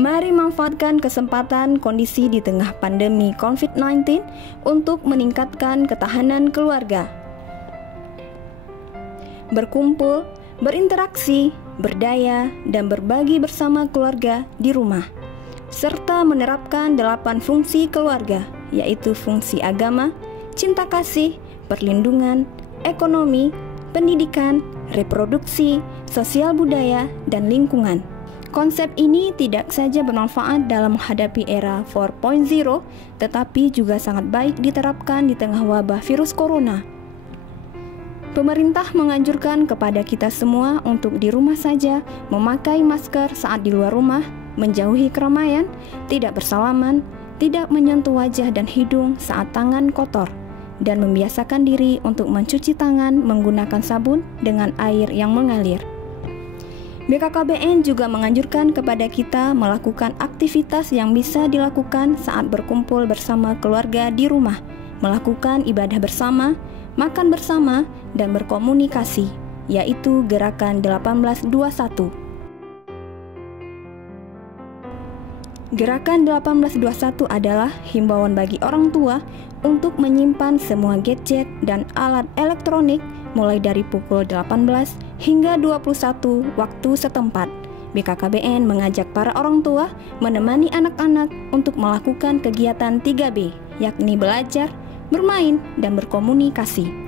Mari manfaatkan kesempatan kondisi di tengah pandemi COVID-19 untuk meningkatkan ketahanan keluarga. Berkumpul, berinteraksi, berdaya, dan berbagi bersama keluarga di rumah, serta menerapkan 8 fungsi keluarga, yaitu fungsi agama, cinta kasih, perlindungan, ekonomi, pendidikan, reproduksi, sosial budaya, dan lingkungan. Konsep ini tidak saja bermanfaat dalam menghadapi era 4.0, tetapi juga sangat baik diterapkan di tengah wabah virus corona. Pemerintah menganjurkan kepada kita semua untuk di rumah saja, memakai masker saat di luar rumah, menjauhi keramaian, tidak bersalaman, tidak menyentuh wajah dan hidung saat tangan kotor, dan membiasakan diri untuk mencuci tangan menggunakan sabun dengan air yang mengalir. BKKBN juga menganjurkan kepada kita melakukan aktivitas yang bisa dilakukan saat berkumpul bersama keluarga di rumah, melakukan ibadah bersama, makan bersama, dan berkomunikasi, yaitu gerakan 1821. Gerakan 1821 adalah himbauan bagi orang tua untuk menyimpan semua gadget dan alat elektronik mulai dari pukul 18 hingga 21 waktu setempat. BKKBN mengajak para orang tua menemani anak-anak untuk melakukan kegiatan 3B, yakni belajar, bermain, dan berkomunikasi.